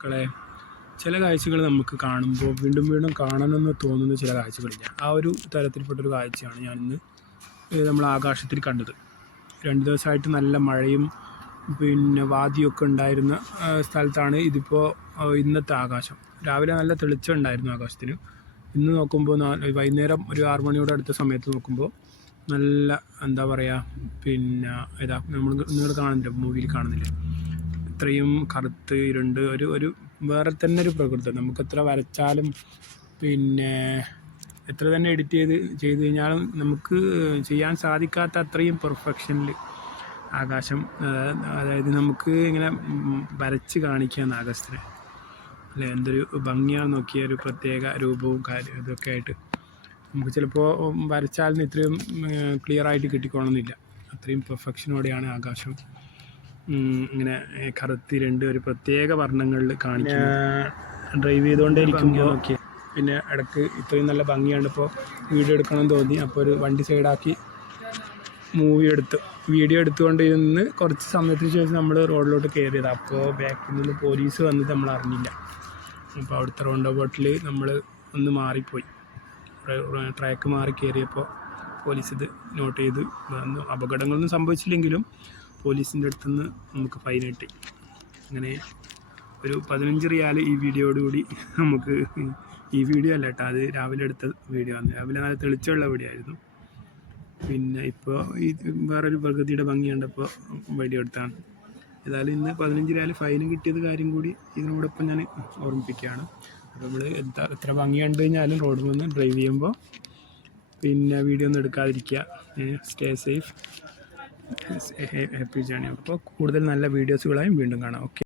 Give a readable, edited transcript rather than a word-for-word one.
മക്കളെ, ചില കാഴ്ചകൾ നമുക്ക് കാണുമ്പോൾ വീണ്ടും വീണ്ടും കാണണമെന്ന് തോന്നുന്ന ചില കാഴ്ചകളില്ല. ആ ഒരു തരത്തിൽപ്പെട്ടൊരു കാഴ്ചയാണ് ഞാനിന്ന് നമ്മൾ ആകാശത്തിൽ കണ്ടത്. 2 ദിവസമായിട്ട് നല്ല മഴയും പിന്നെ വാദിയൊക്കെ ഉണ്ടായിരുന്ന സ്ഥലത്താണ് ഇതിപ്പോൾ ഇന്നത്തെ ആകാശം. രാവിലെ നല്ല തെളിച്ചം ഉണ്ടായിരുന്നു ആകാശത്തിന്. ഇന്ന് നോക്കുമ്പോൾ വൈകുന്നേരം ഒരു 6 മണിയോട് അടുത്ത സമയത്ത് നോക്കുമ്പോൾ നല്ല എന്താ പറയുക, പിന്നെ ഇതാ നിങ്ങൾ കാണുന്നില്ല, മൂവിയിൽ കാണുന്നില്ല, ഇത്രയും കറുത്ത് ഇരുണ്ട് ഒരു വേറെ തന്നെ ഒരു പ്രകൃതം. നമുക്ക് എത്ര വരച്ചാലും പിന്നെ എത്ര തന്നെ എഡിറ്റ് ചെയ്ത് കഴിഞ്ഞാലും നമുക്ക് ചെയ്യാൻ സാധിക്കാത്ത അത്രയും പെർഫെക്ഷനിൽ ആകാശം, അതായത് നമുക്ക് ഇങ്ങനെ വരച്ച് കാണിക്കുകയാണ് ആകാശത്തിന് അല്ലേ. എന്തൊരു ഭംഗിയാണ് നോക്കിയ, ഒരു പ്രത്യേക രൂപവും കാര്യം ഇതൊക്കെ ആയിട്ട് നമുക്ക് ചിലപ്പോൾ വരച്ചാലിന് ഇത്രയും ക്ലിയറായിട്ട് കിട്ടിക്കോണമെന്നില്ല. അത്രയും പെർഫെക്ഷനോടെയാണ് ആകാശം ഇങ്ങനെ കറുത്തിരണ്ട് ഒരു പ്രത്യേക വർണ്ണങ്ങളിൽ കാണിക്കുന്നത്. ഡ്രൈവ് ചെയ്തുകൊണ്ടേ ഇരിക്കുമ്പോൾ നോക്കിയ പിന്നെ ഇടയ്ക്ക് ഇത്രയും നല്ല ഭംഗിയാണ്. ഇപ്പോൾ വീഡിയോ എടുക്കണമെന്ന് തോന്നി, അപ്പോൾ ഒരു വണ്ടി സൈഡാക്കി വീഡിയോ എടുത്തുകൊണ്ട് ഇരുന്ന് കുറച്ച് സമയത്തിന് ശേഷം നമ്മൾ റോഡിലോട്ട് കയറിയത്. അപ്പോൾ ബാക്കിൽ നിന്ന് പോലീസ് വന്നത് നമ്മൾ അറിഞ്ഞില്ല. അപ്പോൾ അവിടുത്തെ റൗണ്ട് അബൌട്ടിൽ നമ്മൾ ഒന്ന് മാറിപ്പോയി, ട്രാക്ക് മാറി കയറിയപ്പോൾ പോലീസ് ഇത് നോട്ട് ചെയ്ത്. അപകടങ്ങളൊന്നും സംഭവിച്ചില്ലെങ്കിലും പോലീസിൻ്റെ അടുത്തുനിന്ന് നമുക്ക് ഫൈൻ കിട്ടി. അങ്ങനെ ഒരു 15 റിയാൽ ഈ വീഡിയോയോടുകൂടി നമുക്ക്, ഈ വീഡിയോ അല്ല കേട്ടോ, അത് രാവിലെ എടുത്ത വീഡിയോ ആണ്. രാവിലെ നല്ല തെളിച്ചമുള്ള വീഡിയോ ആയിരുന്നു. പിന്നെ ഇപ്പോൾ ഈ വേറൊരു പ്രകൃതിയുടെ ഭംഗി കണ്ടപ്പോൾ വീഡിയോ എടുത്താണ്. ഏതായാലും ഇന്ന് 15 റിയാൽ ഫൈൻ കിട്ടിയത് കാര്യം കൂടി ഇതിനോടൊപ്പം ഞാൻ ഓർമ്മിപ്പിക്കുകയാണ്. അപ്പോൾ നമ്മൾ എത്ര ഭംഗി കണ്ടു കഴിഞ്ഞാലും റോഡിൽ നിന്ന് ഡ്രൈവ് ചെയ്യുമ്പോൾ പിന്നെ വീഡിയോ ഒന്നും എടുക്കാതിരിക്കുക. Stay safe, happy journey. അപ്പോൾ കൂടുതൽ നല്ല വീഡിയോസുകളായും വീണ്ടും കാണാം. ഓക്കെ.